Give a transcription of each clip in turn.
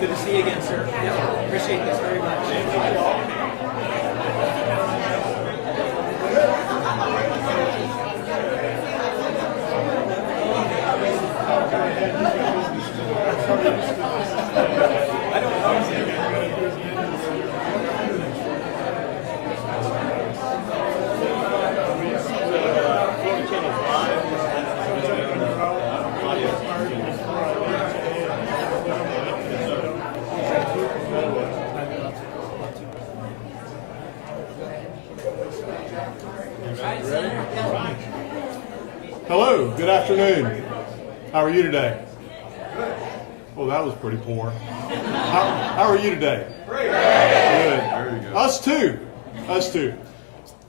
Good to see you again, sir. Yeah, appreciate this very much. Hello, good afternoon. How are you today? Well, that was pretty poor. How are you today? Good. Us too. Us too.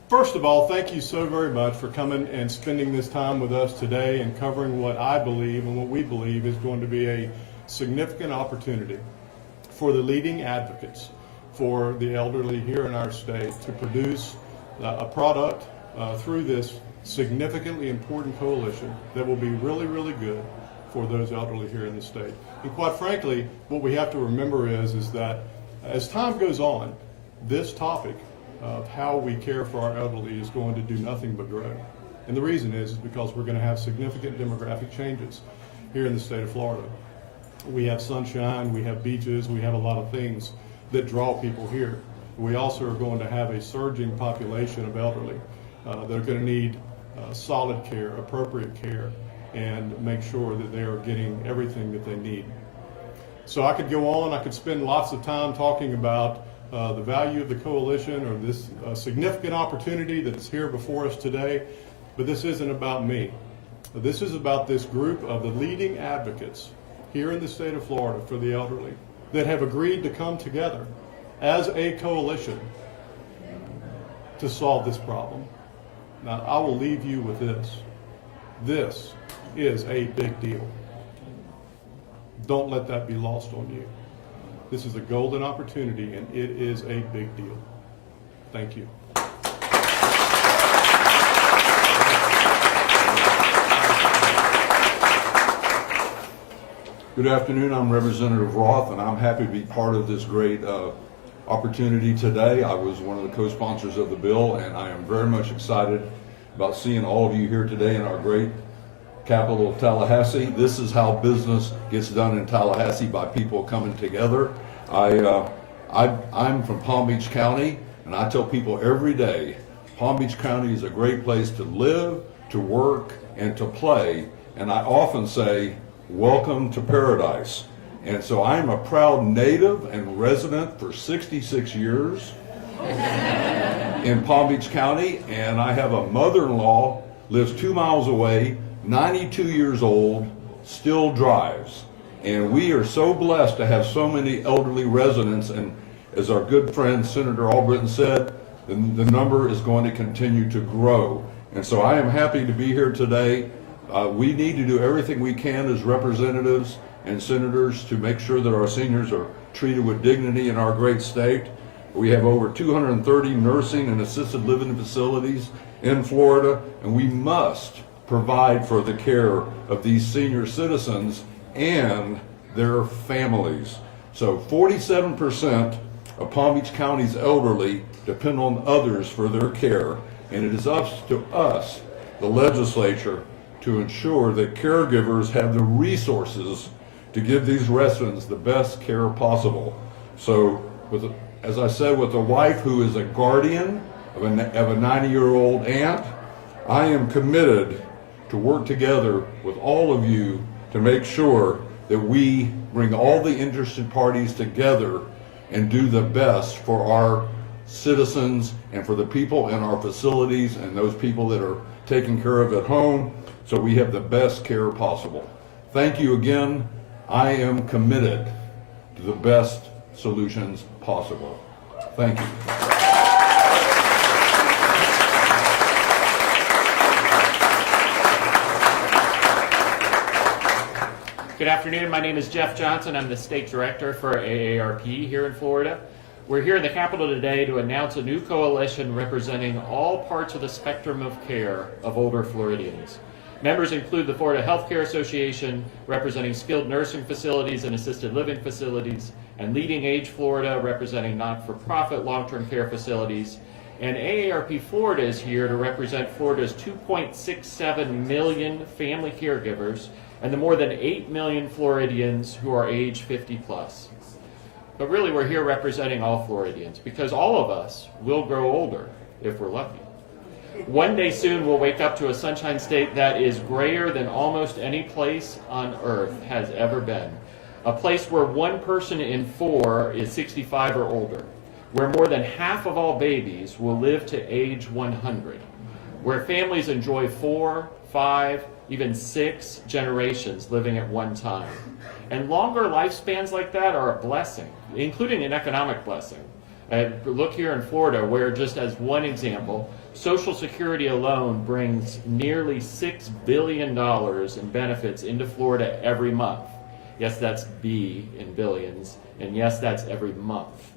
First of all, thank you so very much for coming and spending this time with us today and covering what I believe and what we believe is going to be a significant opportunity for the leading advocates for the elderly here in our state to produce a product through this significantly important coalition that will be really, really good for those elderly here in the state. And quite frankly, what we have to remember is that as time goes on, this topic of how we care for our elderly is going to do nothing but grow. And the reason is because we're going to have significant demographic changes here in the state of Florida. We have sunshine, we have beaches, we have a lot of things that draw people here. We also are going to have a surging population of elderly that are going to need solid care, appropriate care, and make sure that they are getting everything that they need. So I could go on, I could spend lots of time talking about the value of the coalition or this significant opportunity that is here before us today, but this isn't about me. This is about this group of the leading advocates here in the state of Florida for the elderly that have agreed to come together as a coalition to solve this problem. Now, I will leave you with this. This is a big deal. Don't let that be lost on you. This is a golden opportunity, and it is a big deal. Thank you. Good afternoon. I'm Representative Roth, and I'm happy to be part of this great opportunity today. I was one of the co-sponsors of the bill, and I am very much excited about seeing all of you here today in our great capital of Tallahassee. This is how business gets done in Tallahassee, by people coming together. I'm from Palm Beach County, and I tell people every day, Palm Beach County is a great place to live, to work, and to play. And I often say, welcome to paradise. And so I'm a proud native and resident for 66 years in Palm Beach County, and I have a mother-in-law, lives 2 miles away, 92 years old, still drives. And we are so blessed to have so many elderly residents, and as our good friend Senator Albritton said, the number is going to continue to grow. And so I am happy to be here today. We need to do everything we can as representatives and senators to make sure that our seniors are treated with dignity in our great state. We have over 230 nursing and assisted living facilities in Florida, and we must provide for the care of these senior citizens and their families. So 47% of Palm Beach County's elderly depend on others for their care, and it is up to us, the legislature, to ensure that caregivers have the resources to give these residents the best care possible. So, as I said, with a wife who is a guardian of a 90-year-old aunt, I am committed to work together with all of you to make sure that we bring all the interested parties together and do the best for our citizens and for the people in our facilities and those people that are taken care of at home, so we have the best care possible. Thank you again. I am committed to the best solutions possible. Thank you. Good afternoon. My name is Jeff Johnson. I'm the state director for AARP here in Florida. We're here in the Capitol today to announce a new coalition representing all parts of the spectrum of care of older Floridians. Members include the Florida Healthcare Association, representing skilled nursing facilities and assisted living facilities, and Leading Age Florida, representing not-for-profit long-term care facilities. And AARP Florida is here to represent Florida's 2.67 million family caregivers and the more than 8 million Floridians who are age 50 plus. But really, we're here representing all Floridians because all of us will grow older if we're lucky. One day soon, we'll wake up to a sunshine state that is grayer than almost any place on earth has ever been. A place where 1 person in 4 is 65 or older, where more than half of all babies will live to age 100, where families enjoy 4, 5, even 6 generations living at one time. And longer lifespans like that are a blessing, including an economic blessing. Look here in Florida, where just as one example, Social Security alone brings nearly $6 billion in benefits into Florida every month. Yes, that's B in billions, and yes, that's every month.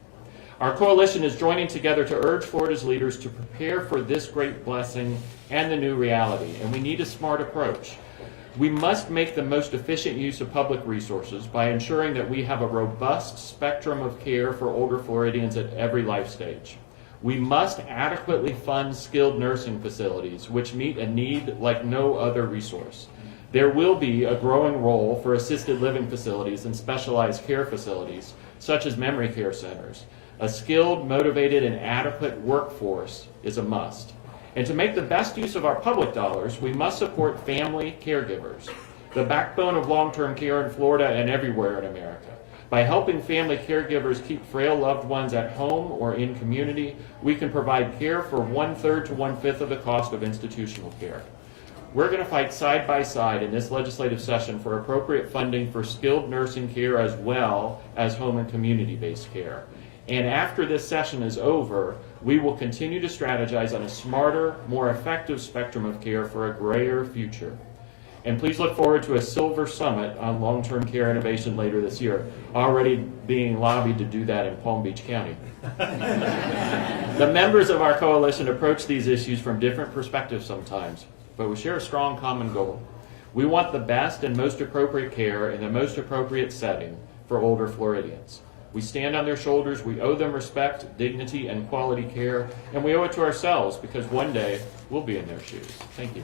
Our coalition is joining together to urge Florida's leaders to prepare for this great blessing and the new reality, and we need a smart approach. We must make the most efficient use of public resources by ensuring that we have a robust spectrum of care for older Floridians at every life stage. We must adequately fund skilled nursing facilities, which meet a need like no other resource. There will be a growing role for assisted living facilities and specialized care facilities, such as memory care centers. A skilled, motivated, and adequate workforce is a must. And to make the best use of our public dollars, we must support family caregivers, the backbone of long-term care in Florida and everywhere in America. By helping family caregivers keep frail loved ones at home or in community, we can provide care for 1/3 to 1/5 of the cost of institutional care. We're going to fight side by side in this legislative session for appropriate funding for skilled nursing care as well as home and community-based care. And after this session is over, we will continue to strategize on a smarter, more effective spectrum of care for a grayer future. And please look forward to a Silver Summit on long-term care innovation later this year, already being lobbied to do that in Palm Beach County. The members of our coalition approach these issues from different perspectives sometimes, but we share a strong common goal. We want the best and most appropriate care in the most appropriate setting for older Floridians. We stand on their shoulders, we owe them respect, dignity, and quality care, and we owe it to ourselves because one day we'll be in their shoes. Thank you.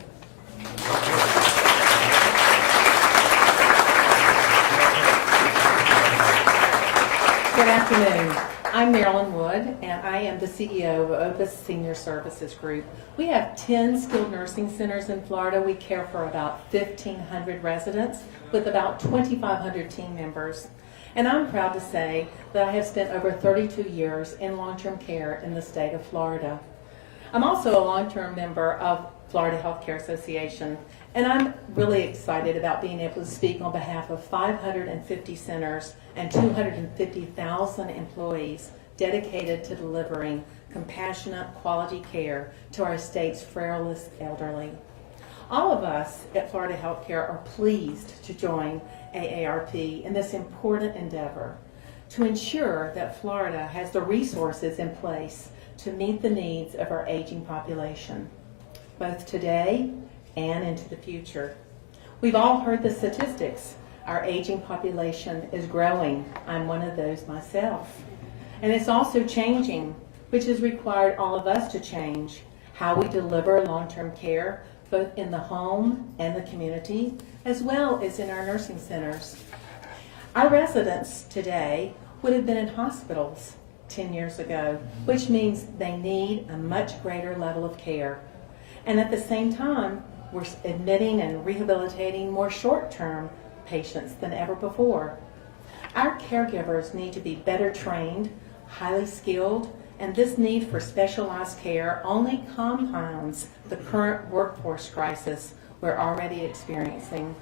Good afternoon. I'm Marilyn Wood, and I am the CEO of Opus Senior Services Group. We have 10 skilled nursing centers in Florida. We care for about 1,500 residents with about 2,500 team members. And I'm proud to say that I have spent over 32 years in long-term care in the state of Florida. I'm also a long-term member of Florida Healthcare Association, and I'm really excited about being able to speak on behalf of 550 centers and 250,000 employees dedicated to delivering compassionate, quality care to our state's frailest elderly. All of us at Florida Healthcare are pleased to join AARP in this important endeavor to ensure that Florida has the resources in place to meet the needs of our aging population, both today and into the future. We've all heard the statistics. Our aging population is growing. I'm one of those myself. And it's also changing, which has required all of us to change how we deliver long-term care, both in the home and the community, as well as in our nursing centers. Our residents today would have been in hospitals 10 years ago, which means they need a much greater level of care. And at the same time, we're admitting and rehabilitating more short-term patients than ever before. Our caregivers need to be better trained, highly skilled, and this need for specialized care only compounds the current workforce crisis we're already experiencing.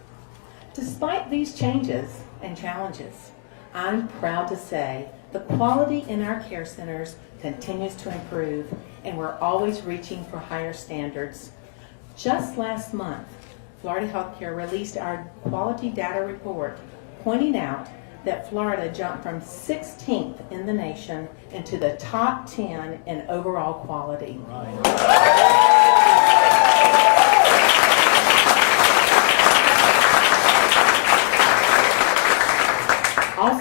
Despite these changes and challenges, I'm proud to say the quality in our care centers continues to improve, and we're always reaching for higher standards. Just last month, Florida Healthcare released our quality data report, pointing out that Florida jumped from 16th in the nation into the top 10 in overall quality.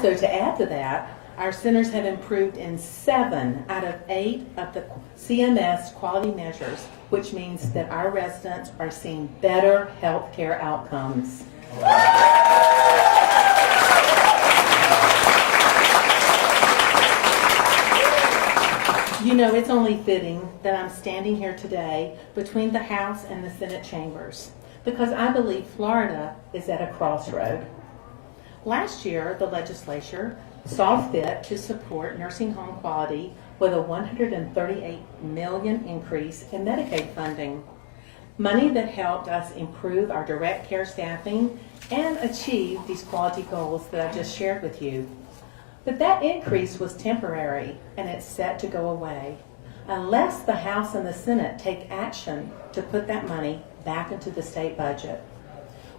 Also, to add to that, our centers have improved in 7 out of 8 of the CMS quality measures, which means that our residents are seeing better health care outcomes. You know, it's only fitting that I'm standing here today between the House and the Senate chambers, because I believe Florida is at a crossroad. Last year, the legislature saw fit to support nursing home quality with a $138 million increase in Medicaid funding, money that helped us improve our direct care staffing and achieve these quality goals that I just shared with you. But that increase was temporary, and it's set to go away unless the House and the Senate take action to put that money back into the state budget.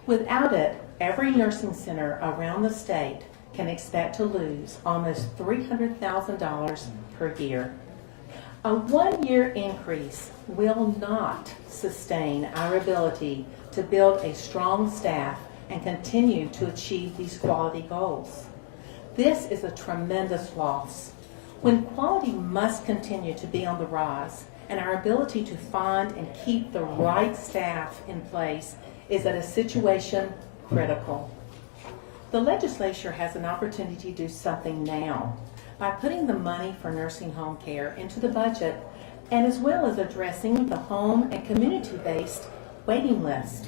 Without it, every nursing center around the state can expect to lose almost $300,000 per year. A 1-year increase will not sustain our ability to build a strong staff and continue to achieve these quality goals. This is a tremendous loss. When quality must continue to be on the rise and our ability to find and keep the right staff in place is at a situation critical. The legislature has an opportunity to do something now by putting the money for nursing home care into the budget, and as well as addressing the home and community-based waiting list.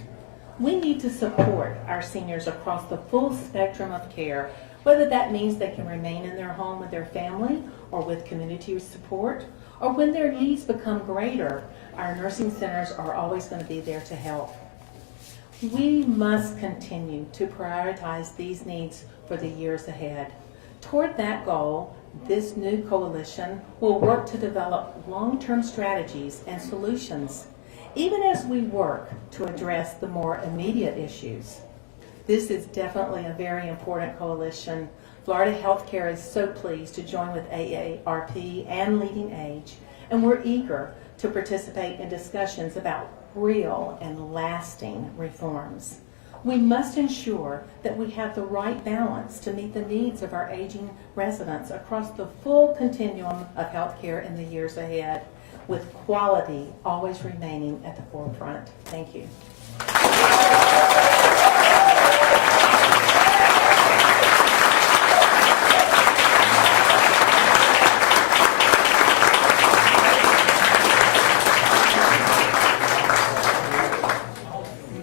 We need to support our seniors across the full spectrum of care, whether that means they can remain in their home with their family or with community support, or when their needs become greater, our nursing centers are always going to be there to help. We must continue to prioritize these needs for the years ahead. Toward that goal, this new coalition will work to develop long-term strategies and solutions, even as we work to address the more immediate issues. This is definitely a very important coalition. Florida Healthcare is so pleased to join with AARP and Leading Age, and we're eager to participate in discussions about real and lasting reforms. We must ensure that we have the right balance to meet the needs of our aging residents across the full continuum of healthcare in the years ahead, with quality always remaining at the forefront. Thank you.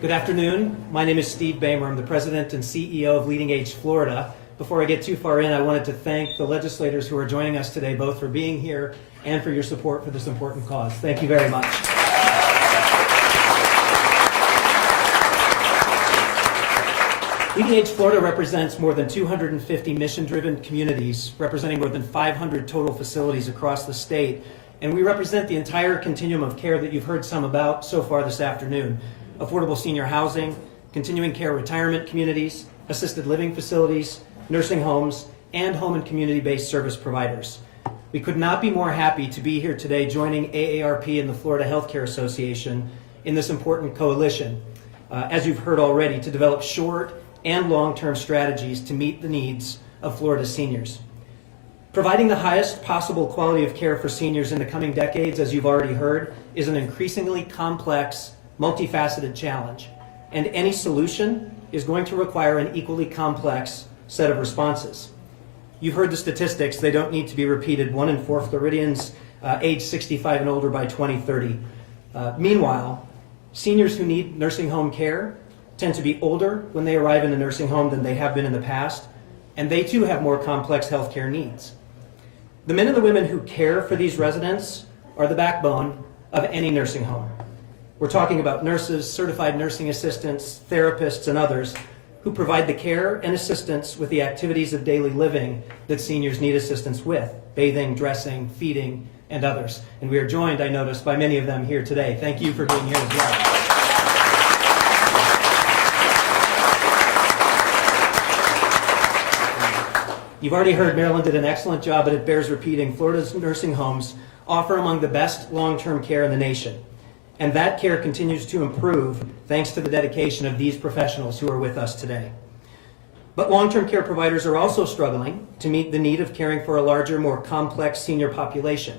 Good afternoon. My name is Steve Bamer. I'm the president and CEO of Leading Age Florida. Before I get too far in, I wanted to thank the legislators who are joining us today, both for being here and for your support for this important cause. Thank you very much. Leading Age Florida represents more than 250 mission-driven communities, representing more than 500 total facilities across the state. And we represent the entire continuum of care that you've heard some about so far this afternoon. Affordable senior housing, continuing care retirement communities, assisted living facilities, nursing homes, and home and community-based service providers. We could not be more happy to be here today joining AARP and the Florida Healthcare Association in this important coalition, as you've heard already, to develop short and long-term strategies to meet the needs of Florida's seniors. Providing the highest possible quality of care for seniors in the coming decades, as you've already heard, is an increasingly complex, multifaceted challenge, and any solution is going to require an equally complex set of responses. You've heard the statistics. They don't need to be repeated. 1 in 4 Floridians age 65 and older by 2030. Meanwhile, seniors who need nursing home care tend to be older when they arrive in a nursing home than they have been in the past, and they too have more complex health care needs. The men and the women who care for these residents are the backbone of any nursing home. We're talking about nurses, certified nursing assistants, therapists, and others who provide the care and assistance with the activities of daily living that seniors need assistance with: bathing, dressing, feeding, and others. And we are joined, I noticed, by many of them here today. Thank you for being here as well. You've already heard Maryland did an excellent job, but it bears repeating. Florida's nursing homes offer among the best long-term care in the nation. And that care continues to improve thanks to the dedication of these professionals who are with us today. But long-term care providers are also struggling to meet the need of caring for a larger, more complex senior population.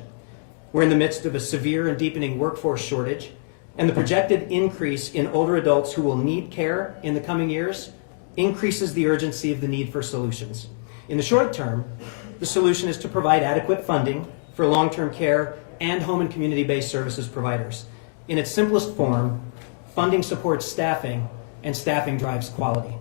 We're in the midst of a severe and deepening workforce shortage, and the projected increase in older adults who will need care in the coming years increases the urgency of the need for solutions. In the short term, the solution is to provide adequate funding for long-term care and home and community-based services providers. In its simplest form, funding supports staffing, and staffing drives quality.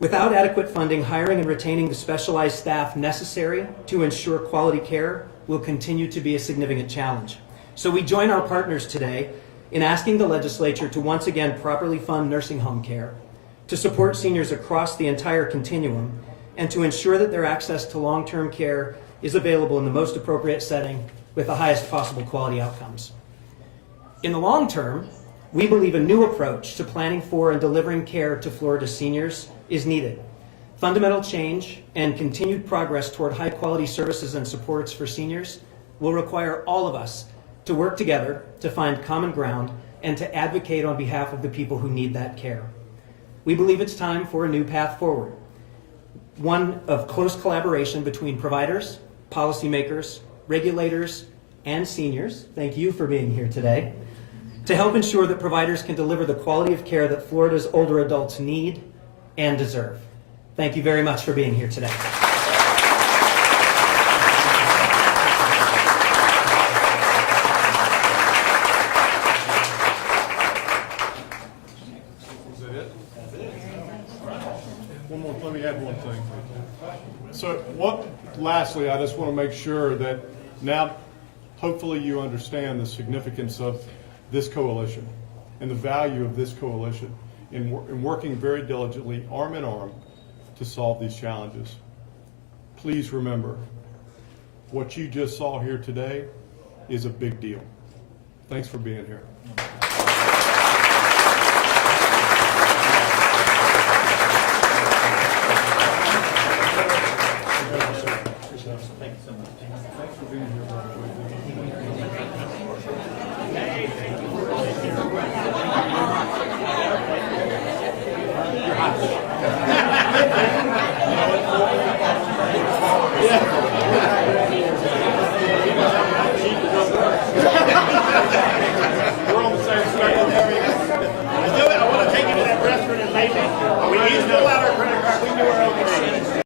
Without adequate funding, hiring and retaining the specialized staff necessary to ensure quality care will continue to be a significant challenge. So we join our partners today in asking the legislature to once again properly fund nursing home care, to support seniors across the entire continuum, and to ensure that their access to long-term care is available in the most appropriate setting with the highest possible quality outcomes. In the long term, we believe a new approach to planning for and delivering care to Florida seniors is needed. Fundamental change and continued progress toward high-quality services and supports for seniors will require all of us to work together to find common ground and to advocate on behalf of the people who need that care. We believe it's time for a new path forward, one of close collaboration between providers, policymakers, regulators, and seniors. Thank you for being here today, to help ensure that providers can deliver the quality of care that Florida's older adults need and deserve. Thank you very much for being here today. Let me add one thing. So lastly, I just want to make sure that now, hopefully you understand the significance of this coalition and the value of this coalition in working very diligently, arm in arm, to solve these challenges. Please remember, what you just saw here today is a big deal. Thanks for being here.